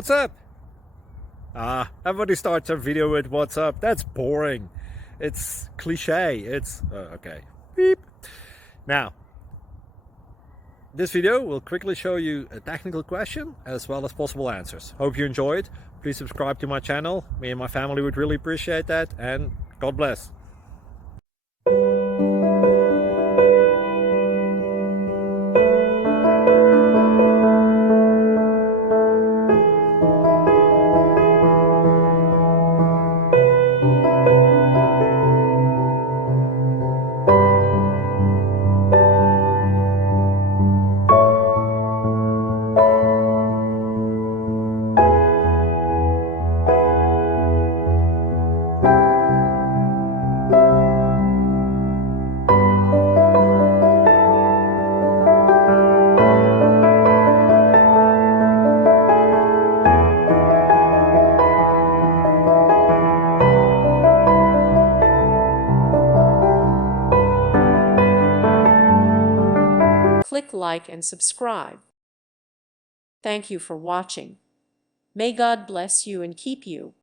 What's up? Everybody starts a video with what's up. That's boring. It's cliche. It's okay. Beep. Now, this video will quickly show you a technical question as well as possible answers. Hope you enjoyed. Please subscribe to my channel. Me and my family would really appreciate that, and God bless. Click like and subscribe. Thank you for watching. May God bless you and keep you.